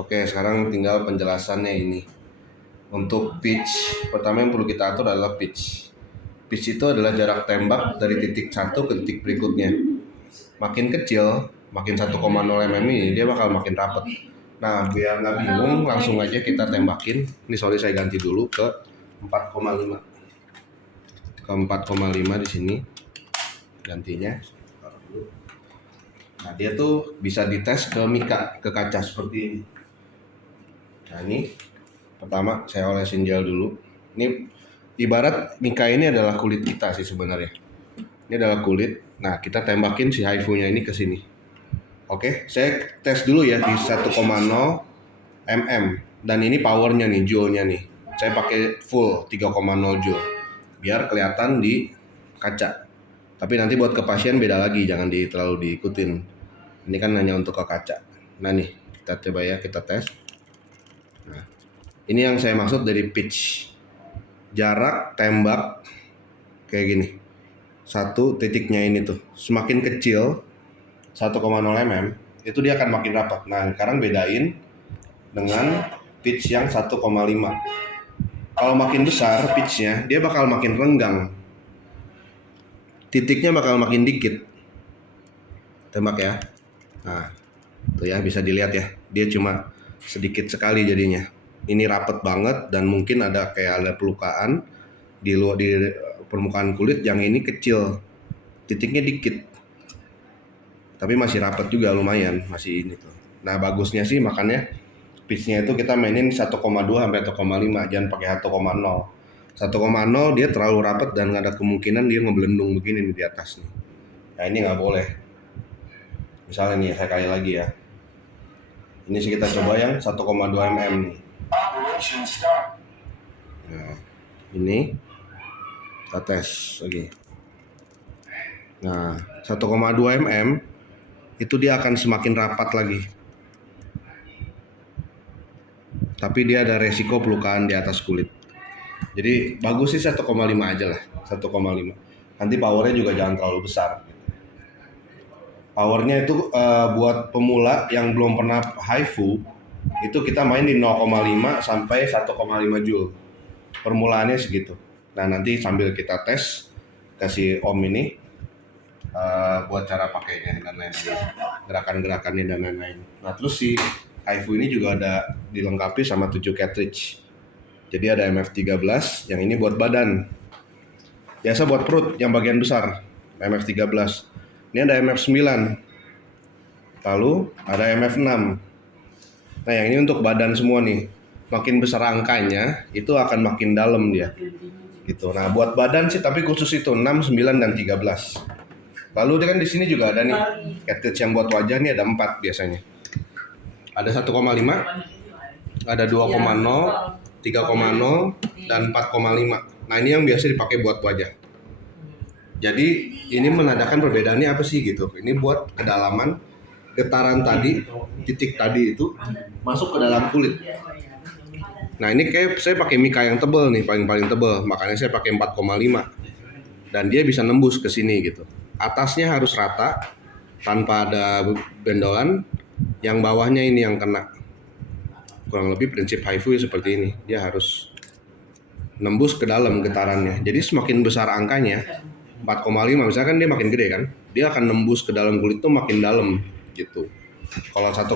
Oke, sekarang tinggal penjelasannya ini. Untuk pitch, pertama yang perlu kita atur adalah pitch. Pitch itu adalah jarak tembak dari titik satu ke titik berikutnya. Makin kecil, makin 1,0 mm ini dia bakal makin rapat. Nah, biar nggak bingung, langsung aja kita tembakin. Ini sorry saya ganti dulu ke 4,5. Ke 4,5 di sini gantinya. Nah, dia tuh bisa dites ke mika, ke kaca seperti ini. Nah, ini pertama saya olesin gel dulu. Ini ibarat mika ini adalah kulit kita sih sebenarnya. Ini adalah kulit. Nah, kita tembakin si HIFU-nya ini ke sini. Oke, saya tes dulu ya di 1,0 mm. Dan ini powernya nih, joule-nya nih. Saya pakai full 3,0 joule. Biar kelihatan di kaca. Tapi nanti buat ke pasien beda lagi, jangan terlalu diikutin. Ini kan hanya untuk ke kaca. Nah nih, kita coba ya, kita tes. Nah, ini yang saya maksud dari pitch. Jarak tembak kayak gini. Satu titiknya ini tuh, semakin kecil 1,0 mm, itu dia akan makin rapat. Nah, sekarang bedain dengan pitch yang 1,5. Kalau makin besar pitchnya, dia bakal makin renggang. Titiknya bakal makin dikit. Tembak ya. Nah, tuh ya bisa dilihat ya. Dia cuma sedikit sekali jadinya. Ini rapat banget dan mungkin ada pelukaan di luar di permukaan kulit. Yang ini kecil. Titiknya dikit. Tapi masih rapat juga lumayan, masih ini tuh. Nah, bagusnya sih makanya pitch-nya itu kita mainin 1,2 sampai 1,5, jangan pakai 1,0. 1,0 dia terlalu rapat dan ada kemungkinan dia ngebelendung begini nih di atas nih. Nah, ini nggak boleh. Misalnya nih, saya kali lagi ya. Ini sih kita coba yang 1,2 mm nih. Nah, ini kita tes lagi. Nah, 1,2 mm itu dia akan semakin rapat lagi. Tapi dia ada resiko pelukaan di atas kulit. Jadi bagus sih 1,5 aja lah, 1,5. Nanti powernya juga jangan terlalu besar. Powernya itu buat pemula yang belum pernah HIFU, itu kita main di 0,5 sampai 1,5 joule. Permulaannya segitu. Nah, nanti sambil kita tes, kasih Om ini buat cara pakainya dan lain-lain, gerakan-gerakannya dan lain-lain. Nah, terus si HIFU ini juga ada dilengkapi sama 7 cartridge. Jadi ada MF13, yang ini buat badan. Biasa buat perut yang bagian besar, MF13. Ini ada MF9. Lalu ada MF6. Nah, yang ini untuk badan semua nih. Makin besar angkanya, itu akan makin dalam dia. Gitu. Nah, buat badan sih tapi khusus itu 6, 9 dan 13. Lalu dia kan di sini juga ada nih cartridge yang buat wajah nih ada 4 biasanya. Ada 1,5, ada 2,0, 3,0 dan 4,5. Nah, ini yang biasa dipakai buat wajah. Jadi ini menandakan perbedaannya apa sih gitu. Ini buat kedalaman getaran tadi, titik tadi itu masuk ke dalam kulit. Nah, ini kayak saya pakai mika yang tebal nih, paling tebal. Makanya saya pakai 4,5. Dan dia bisa nembus ke sini gitu. Atasnya harus rata tanpa ada bendolan. Yang bawahnya ini yang kena. Kurang lebih prinsip HIFU seperti ini. Dia harus nembus ke dalam getarannya. Jadi semakin besar angkanya, 4,5 misalkan dia makin gede kan, dia akan nembus ke dalam kulit tuh makin dalam gitu. Kalau 1,5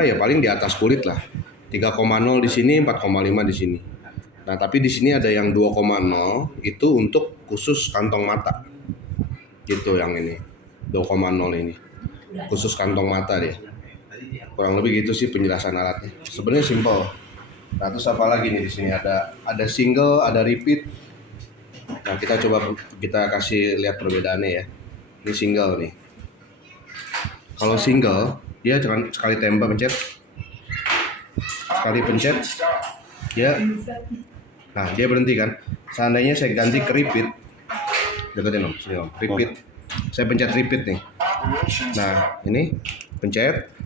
ya paling di atas kulit lah. 3,0 di sini, 4,5 di sini. Nah, tapi di sini ada yang 2,0 itu untuk khusus kantong mata. Gitu yang ini. 2,0 ini. Khusus kantong mata dia. Kurang lebih gitu sih penjelasan alatnya. Sebenarnya simple. Nah, terus apa lagi nih di sini ada single, ada repeat. Nah, kita kasih lihat perbedaannya ya. Ini single nih. Kalau single, dia jangan sekali tembak pencet. Sekali pencet, nah dia berhenti kan. Seandainya saya ganti ke repeat, deketin Om, sini Om, repeat. Saya pencet repeat nih. Nah, ini pencet.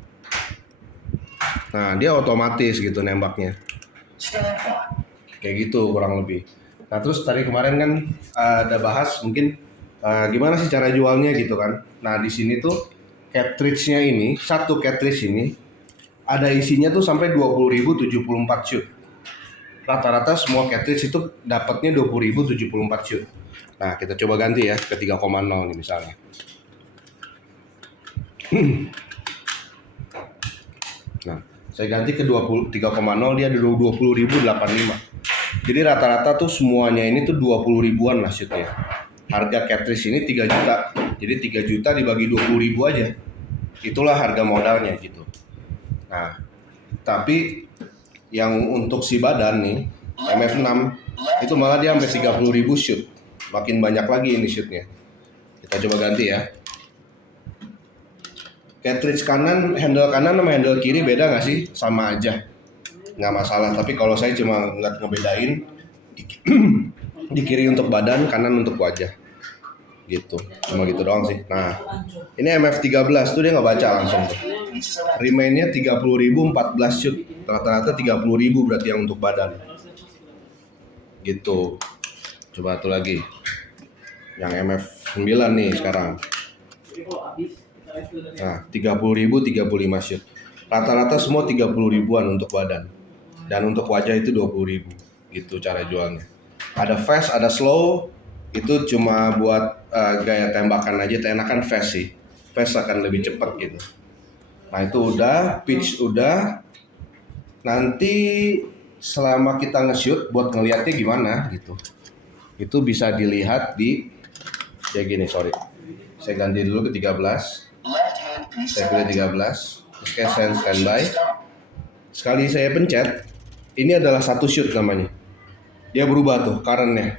Nah, dia otomatis gitu nembaknya. Kayak gitu kurang lebih. Nah, terus tadi kemarin kan ada bahas mungkin gimana sih cara jualnya gitu kan. Nah, di sini tuh cartridge-nya ini, satu cartridge ini ada isinya tuh sampai 20.074 shoot. Rata-rata semua cartridge itu dapatnya 20.074 shoot. Nah, kita coba ganti ya ke 3,0 nih misalnya. Nah, saya ganti ke 3,0, dia ada 20.085. Jadi rata-rata tuh semuanya ini tuh 20 ribuan lah shootnya. Harga cartridge ini 3 juta. Jadi 3 juta dibagi 20 ribu aja. Itulah harga modalnya gitu. Nah, tapi yang untuk si badan nih, MF6 itu malah dia sampai 30.000 shoot. Makin banyak lagi ini shootnya. Kita coba ganti ya. Cartridge kanan, handle kanan sama handle kiri beda nggak sih? Sama aja, nggak masalah. Tapi kalau saya cuma nggak ngebedain, di kiri untuk badan, kanan untuk wajah, gitu. Cuma gitu doang sih. Nah, ini MF13 tuh dia nggak baca langsung tuh. Remainnya 30.000 14 shoot, rata-rata 30.000 berarti yang untuk badan. Gitu. Coba tuh lagi, yang MF9 nih sekarang. Nah, 30.000 35 shoot. Rata-rata semua 30 ribuan untuk badan. Dan untuk wajah itu 20.000. Gitu cara jualnya. Ada fast, ada slow. Itu cuma buat gaya tembakan aja, enakan fast sih. Fast akan lebih cepat gitu. Nah, itu udah, pitch udah. Nanti selama kita nge-shoot buat ngelihatnya gimana gitu. Itu bisa dilihat di kayak gini, sorry. Saya ganti dulu ke 13. Saya pilih 13. Terus saya standby. Sekali saya pencet, ini adalah satu shoot namanya. Dia berubah tuh current-nya.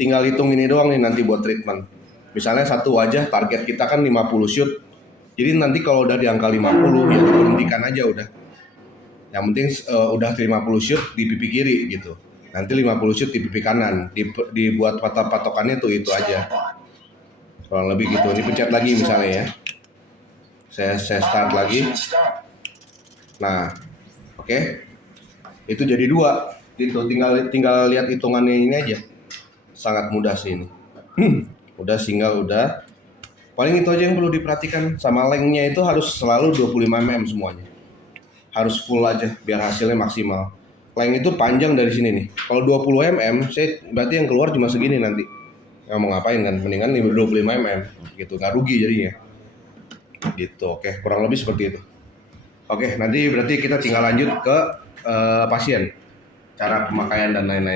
Tinggal hitung ini doang nih nanti buat treatment. Misalnya satu wajah target kita kan 50 shoot. Jadi nanti kalau udah di angka 50 ya diberhentikan aja udah. Yang penting udah 50 shoot di pipi kiri gitu. Nanti 50 shoot di pipi kanan. Dibuat patokannya tuh itu aja. Kurang lebih gitu. Ini pencet lagi misalnya ya. Saya start lagi. Nah, oke. Itu jadi 2. Itu tinggal lihat hitungannya ini aja. Sangat mudah sih ini. Udah single udah. Paling itu aja yang perlu diperhatikan. Sama lengthnya itu harus selalu 25 mm semuanya. Harus full aja biar hasilnya maksimal. Length itu panjang dari sini nih. Kalau 20 mm, saya berarti yang keluar cuma segini nanti. Nggak mau ngapain kan? Mendingan 25 mm gitu. Nggak rugi jadinya. Gitu. Oke, kurang lebih seperti itu. Oke, nanti berarti kita tinggal lanjut ke pasien. Cara pemakaian dan lain-lain.